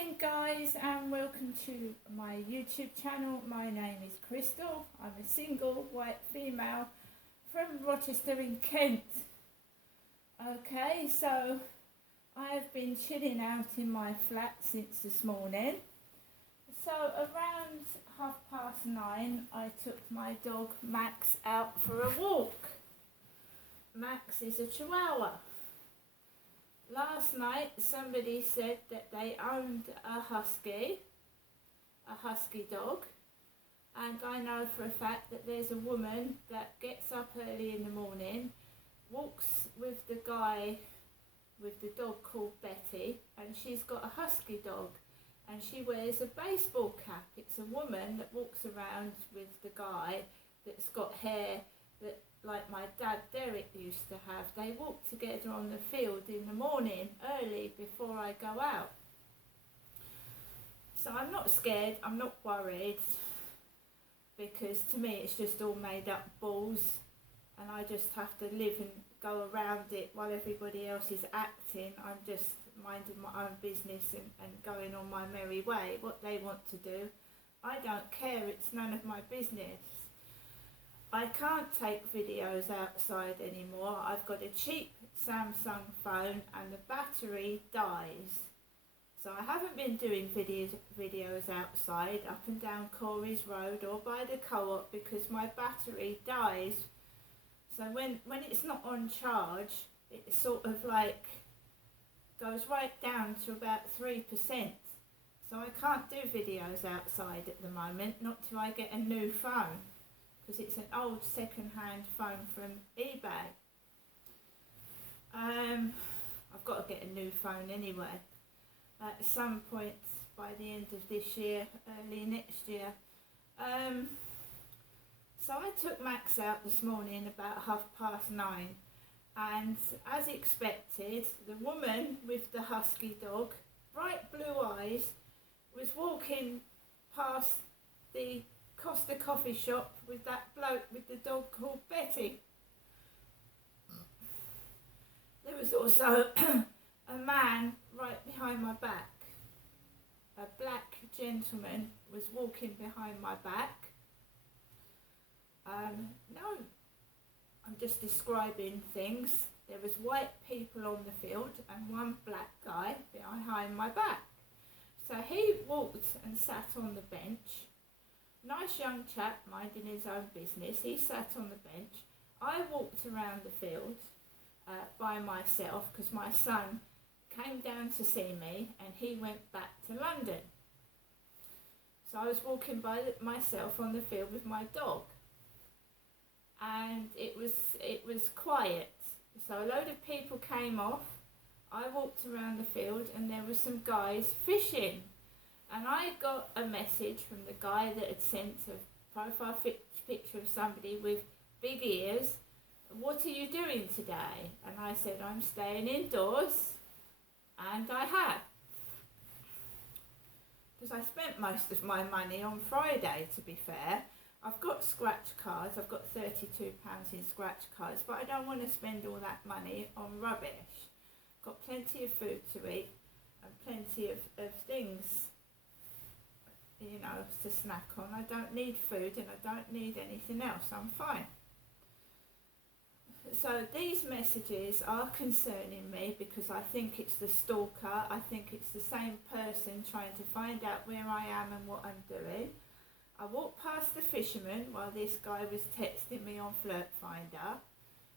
morning guys, and welcome to my YouTube channel. My name is Crystal. I'm a single white female from Rochester in Kent. Okay, so I have been chilling out in my flat since this morning. So around 9:30 I took my dog Max out for a walk. Max is a Chihuahua. Last night somebody said that they owned a husky dog, and I know for a fact that there's a woman that gets up early in the morning, walks with the guy with the dog called Betty, and she's got a husky dog, and she wears a baseball cap. It's a woman that walks around with the guy that's got hair that like my dad Derek used to have. They walk together on the field in the morning early before I go out. So I'm not scared, I'm not worried, because to me it's just all made up balls, and I just have to live and go around it while everybody else is acting. I'm just minding my own business and going on my merry way. What they want to do, I don't care, it's none of my business. I can't take videos outside anymore. I've got a cheap Samsung phone and the battery dies. So I haven't been doing videos outside up and down Corey's Road or by the co-op because my battery dies. So when it's not on charge, it sort of like goes right down to about 3%. So I can't do videos outside at the moment, not till I get a new phone, because it's an old second-hand phone from eBay. I've got to get a new phone anyway at some point by the end of this year, early next year. So I took Max out this morning about 9:30, and as expected, the woman with the husky dog, bright blue eyes, was walking past the Costa coffee shop with that bloke with the dog called Betty. There was also a man right behind my back. A black gentleman was walking behind my back. No, I'm just describing things. There was white people on the field and one black guy behind my back. So he walked and sat on the bench. Nice young chap minding his own business. He sat on the bench. I walked around the field by myself because my son came down to see me and he went back to London. So I was walking by myself on the field with my dog, and it was quiet. So a load of people came off. I walked around the field and there were some guys fishing. And I got a message from the guy that had sent a profile picture of somebody with big ears. What are you doing today? And I said, I'm staying indoors. And I have. Because I spent most of my money on Friday, to be fair. I've got scratch cards. I've got £32 in scratch cards. But I don't want to spend all that money on rubbish. Got plenty of food to eat and plenty of things, you know, to snack on. I don't need food and I don't need anything else. I'm fine. So these messages are concerning me because I think it's the stalker. I think it's the same person trying to find out where I am and what I'm doing. I walked past the fisherman while this guy was texting me on Flirt Finder.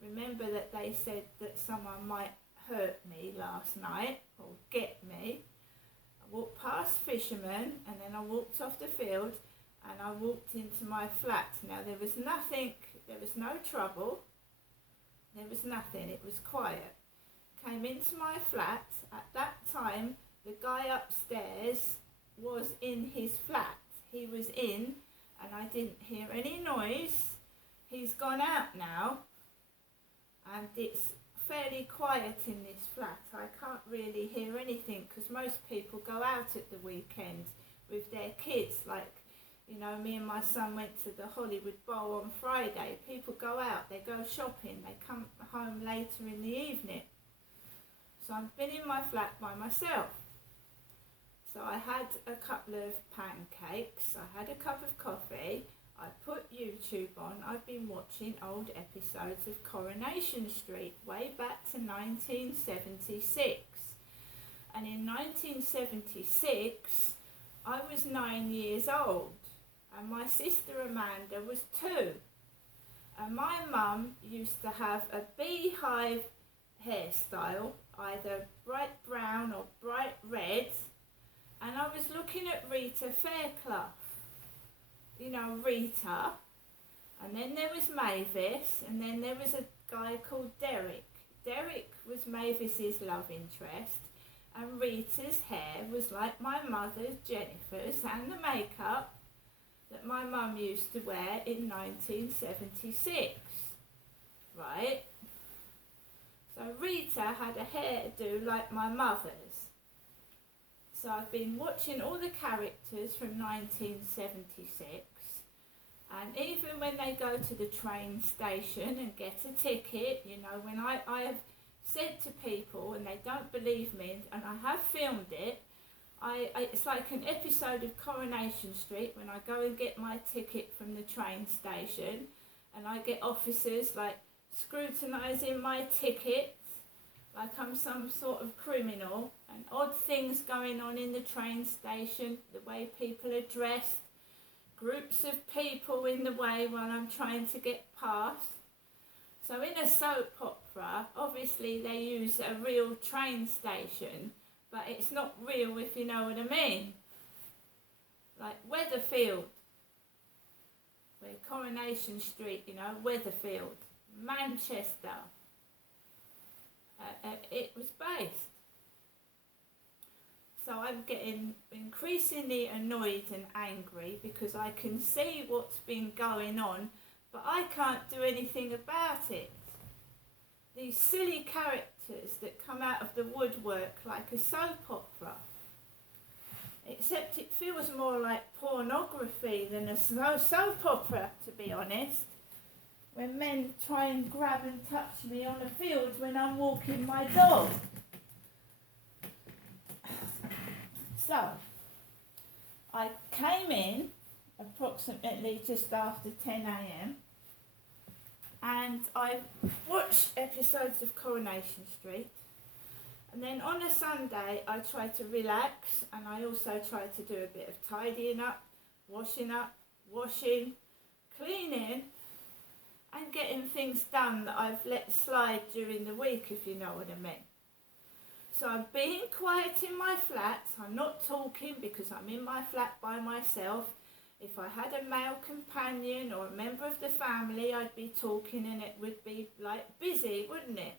Remember that they said that someone might hurt me last night or get me. I walked past fishermen and then I walked off the field and I walked into my flat. Now there was nothing, there was no trouble, there was nothing, it was quiet. Came into my flat. At that time the guy upstairs was in his flat. He was in and I didn't hear any noise. He's gone out now and it's fairly quiet in this flat. I can't really hear anything because most people go out at the weekend with their kids. Like, you know, me and my son went to the Hollywood Bowl on Friday. People go out, they go shopping, they come home later in the evening. So I've been in my flat by myself. So I had a couple of pancakes, I had a cup of coffee, I put YouTube on. I've been watching old episodes of Coronation Street way back to 1976. And in 1976, I was 9 years old and my sister Amanda was 2. And my mum used to have a beehive hairstyle, either bright brown or bright red. And I was looking at Rita Fairclough, you know, Rita. And then there was Mavis, and then there was a guy called Derek. Derek was Mavis's love interest, and Rita's hair was like my mother's, Jennifer's, and the makeup that my mum used to wear in 1976, right? So Rita had a hairdo like my mother's. So I've been watching all the characters from 1976, and even when they go to the train station and get a ticket, you know, when I have said to people and they don't believe me, and I have filmed it, it's like an episode of Coronation Street when I go and get my ticket from the train station and I get officers like scrutinising my ticket like I'm some sort of criminal, and odd things going on in the train station, the way people are dressed, groups of people in the way while I'm trying to get past. So in a soap opera, obviously they use a real train station, but it's not real, if you know what I mean. Like Weatherfield, where Coronation Street, you know, Weatherfield, Manchester, it was based. So I'm getting increasingly annoyed and angry because I can see what's been going on, but I can't do anything about it. These silly characters that come out of the woodwork like a soap opera. Except it feels more like pornography than a soap opera, to be honest. When men try and grab and touch me on a field when I'm walking my dog. So, I came in approximately just after 10 a.m. and I watched episodes of Coronation Street, and then on a Sunday I try to relax, and I also try to do a bit of tidying up, washing, cleaning, and getting things done that I've let slide during the week, if you know what I mean. So I'm being quiet in my flat. I'm not talking because I'm in my flat by myself. If I had a male companion or a member of the family, I'd be talking and it would be like busy, wouldn't it?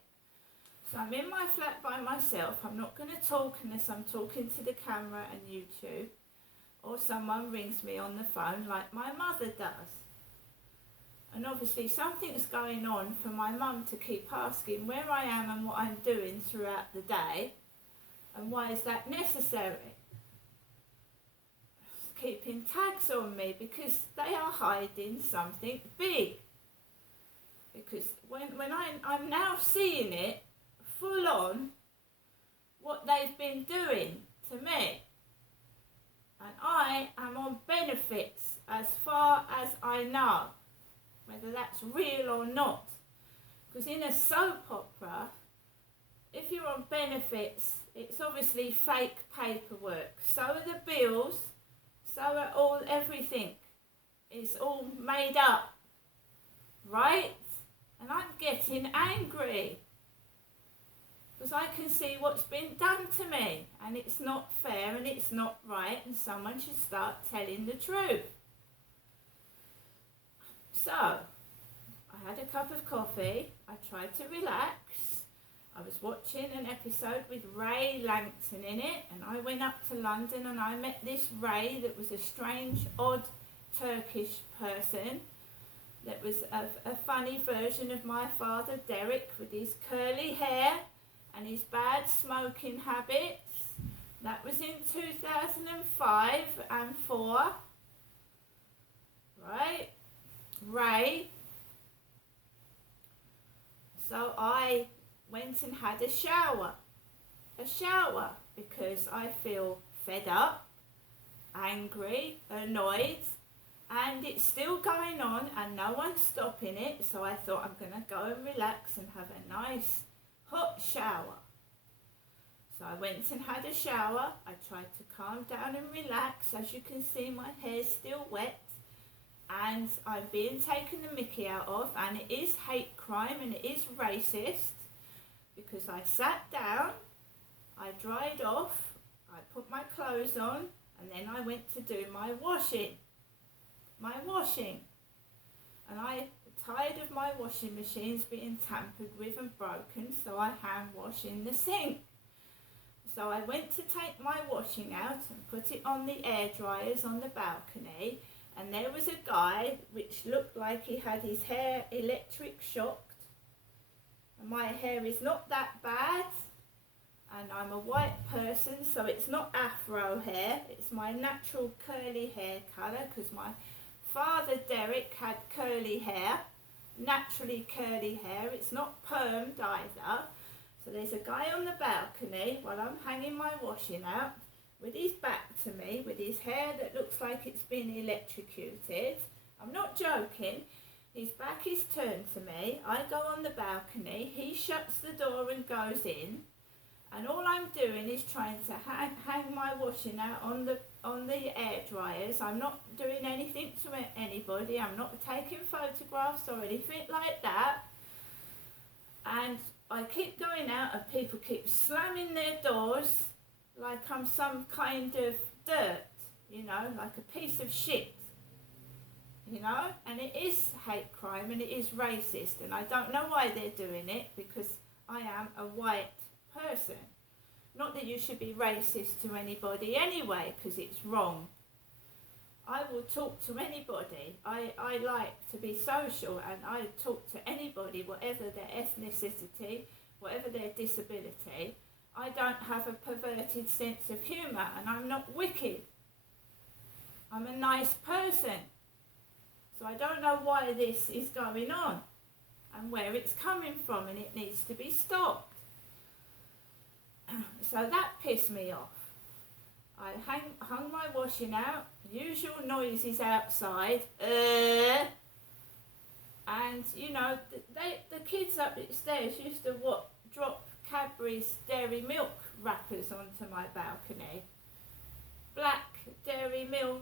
So I'm in my flat by myself. I'm not going to talk unless I'm talking to the camera and YouTube, or someone rings me on the phone like my mother does. And obviously something's going on for my mum to keep asking where I am and what I'm doing throughout the day, and why is that necessary? Keeping tags on me because they are hiding something big. Because when I'm now seeing it full on, what they've been doing to me, and I am on benefits as far as I know, whether that's real or not. Because in a soap opera, if you're on benefits, it's obviously fake paperwork. So are the bills, so are everything is all made up, right? And I'm getting angry because I can see what's been done to me, and it's not fair and it's not right, and someone should start telling the truth. So, I had a cup of coffee, I tried to relax, I was watching an episode with Ray Langton in it, and I went up to London and I met this Ray that was a strange, odd Turkish person that was a funny version of my father Derek, with his curly hair and his bad smoking habits. That was in 2005 and 4, right? Ray. So I went and had a shower because I feel fed up, angry, annoyed, and it's still going on and no one's stopping it. So I thought, I'm going to go and relax and have a nice hot shower. So I went and had a shower. I tried to calm down and relax. As you can see, my hair's still wet and I'm being taken the mickey out of, and it is hate crime and it is racist, because I sat down, I dried off, I put my clothes on, and then I went to do my washing. And I tired of my washing machines being tampered with and broken, so I hand wash in the sink. So I went to take my washing out and put it on the air dryers on the balcony, and there was a guy which looked like he had his hair electric shocked. And my hair is not that bad, and I'm a white person, so it's not afro hair, it's my natural curly hair colour, because my father Derek had curly hair, naturally curly hair. It's not permed either. So there's a guy on the balcony while I'm hanging my washing out with his back to me, with his hair that looks like it's been electrocuted. I'm not joking. His back is turned to me. I go on the balcony. He shuts the door and goes in. And all I'm doing is trying to hang my washing out on the air dryers. I'm not doing anything to anybody. I'm not taking photographs or anything like that. And I keep going out and people keep slamming their doors like I'm some kind of dirt, you know, like a piece of shit, you know. And it is hate crime and it is racist, and I don't know why they're doing it, because I am a white person. Not that you should be racist to anybody anyway, because it's wrong. I will talk to anybody. I like to be social, and I talk to anybody, whatever their ethnicity, whatever their disability. I don't have a perverted sense of humour, and I'm not wicked. I'm a nice person. So I don't know why this is going on and where it's coming from, and it needs to be stopped. So that pissed me off. I hung my washing out, usual noises outside, and you know, the kids upstairs used to drop Cadbury's dairy milk wrappers onto my balcony. Black dairy milk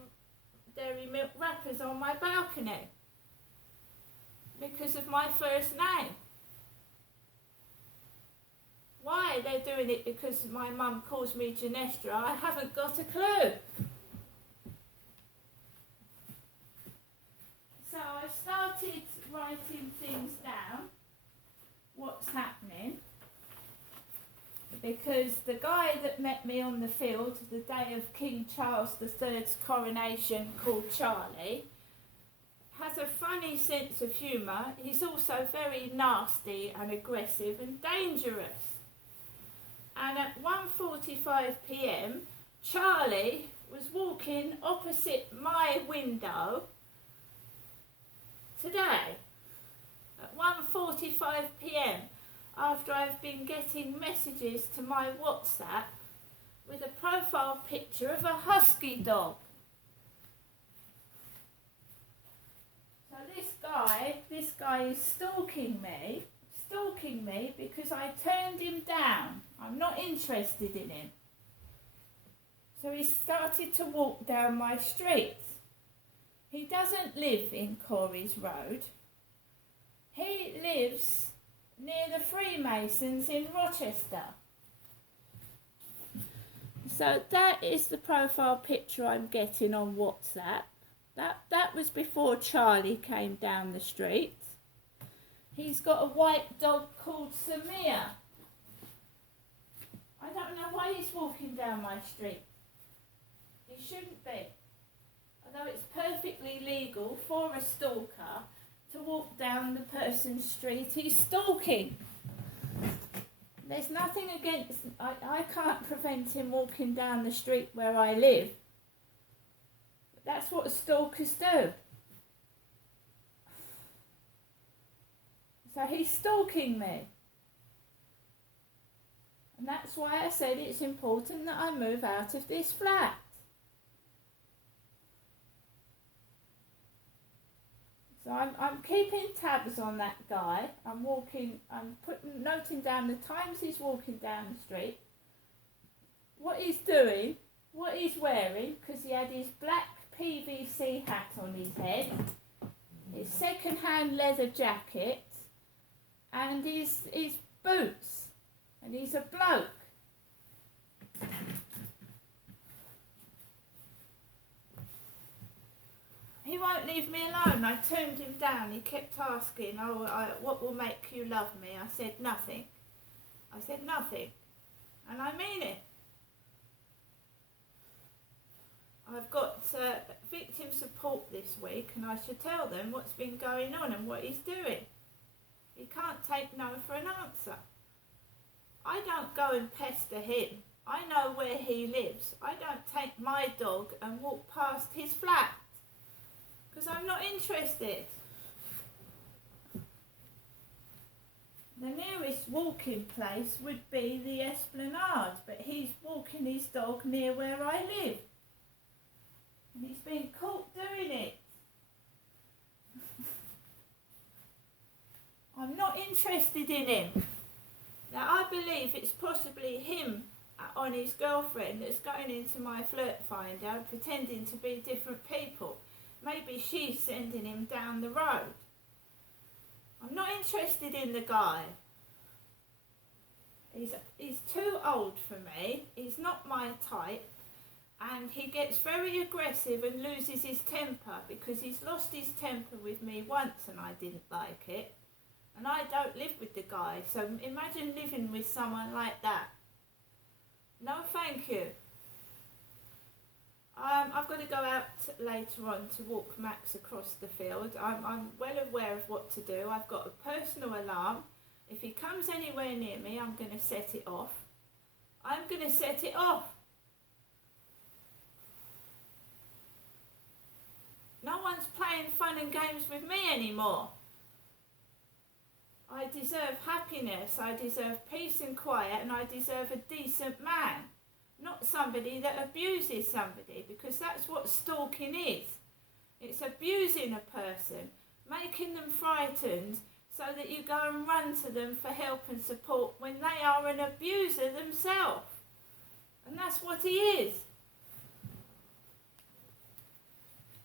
wrappers on my balcony because of my first name. Why they're doing it because my mum calls me Janestra, I haven't got a clue. So I started writing things down, what's happening, because the guy that met me on the field the day of King Charles III's coronation, called Charlie, has a funny sense of humour. He's also very nasty and aggressive and dangerous. And at 1:45 p.m, Charlie was walking opposite my window today at 1:45 p.m, after I've been getting messages to my WhatsApp with a profile picture of a husky dog. So this guy is stalking me because I turned him down. I'm not interested in him. So he started to walk down my street. He doesn't live in Corey's Road. He lives near the Freemasons in Rochester. So that is the profile picture I'm getting on WhatsApp. That was before Charlie came down the street. He's got a white dog called Samir. I don't know why he's walking down my street. He shouldn't be. Although it's perfectly legal for a stalker to walk down the person's street he's stalking. There's nothing against... I can't prevent him walking down the street where I live. But that's what stalkers do. So he's stalking me. And that's why I said it's important that I move out of this flat. So I'm keeping tabs on that guy. I'm noting down the times he's walking down the street, what he's doing, what he's wearing, because he had his black PVC hat on his head, his second-hand leather jacket, and his boots, and he's a bloke. He won't leave me alone. I turned him down. He kept asking, what will make you love me? I said nothing. I said nothing. And I mean it. I've got victim support this week, and I should tell them what's been going on and what he's doing. He can't take no for an answer. I don't go and pester him. I know where he lives. I don't take my dog and walk past his flat, because I'm not interested. The nearest walking place would be the Esplanade, but he's walking his dog near where I live. And he's been caught doing it. I'm not interested in him. Now I believe it's possibly him on his girlfriend that's going into my flirt finder pretending to be different people. Maybe she's sending him down the road. I'm not interested in the guy. He's too old for me. He's not my type. And he gets very aggressive and loses his temper, because he's lost his temper with me once and I didn't like it. And I don't live with the guy, so imagine living with someone like that. No, thank you. I've got to go out later on to walk Max across the field. I'm well aware of what to do. I've got a personal alarm. If he comes anywhere near me, I'm going to set it off. I'm going to set it off. No one's playing fun and games with me anymore. I deserve happiness, I deserve peace and quiet, and I deserve a decent man. Not somebody that abuses somebody, because that's what stalking is. It's abusing a person, making them frightened so that you go and run to them for help and support when they are an abuser themselves. And that's what he is.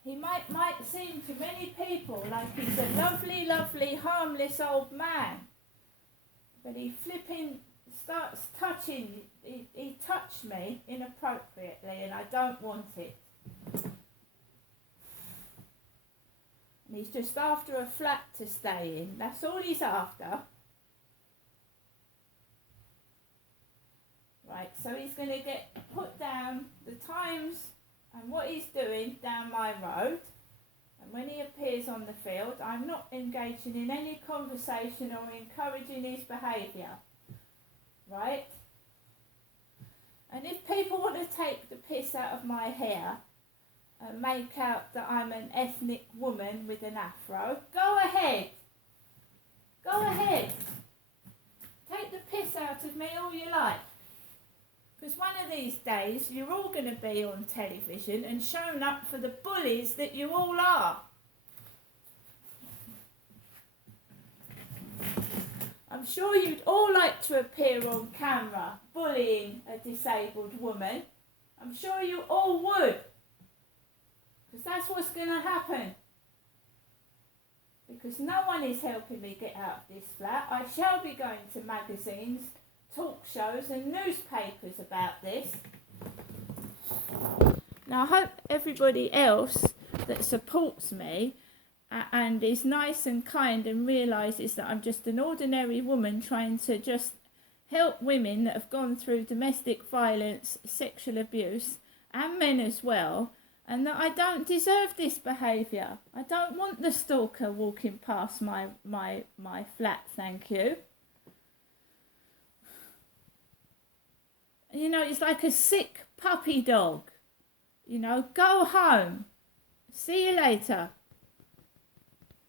He might seem to many people like he's a lovely, lovely, harmless old man. But he starts touching, he touched me inappropriately and I don't want it. And he's just after a flat to stay in. That's all he's after. Right, so he's going to get put down the times and what he's doing down my road. And when he appears on the field, I'm not engaging in any conversation or encouraging his behaviour. Right? And if people want to take the piss out of my hair and make out that I'm an ethnic woman with an afro, go ahead. Go ahead. Take the piss out of me all you like. Because one of these days, you're all going to be on television and shown up for the bullies that you all are. I'm sure you'd all like to appear on camera bullying a disabled woman. I'm sure you all would. Because that's what's going to happen. Because no one is helping me get out of this flat. I shall be going to magazines, talk shows and newspapers about this. Now I hope everybody else that supports me and is nice and kind and realises that I'm just an ordinary woman trying to just help women that have gone through domestic violence, sexual abuse and men as well, and that I don't deserve this behaviour. I don't want the stalker walking past my flat, thank you. You know, it's like a sick puppy dog. You know, go home. See you later.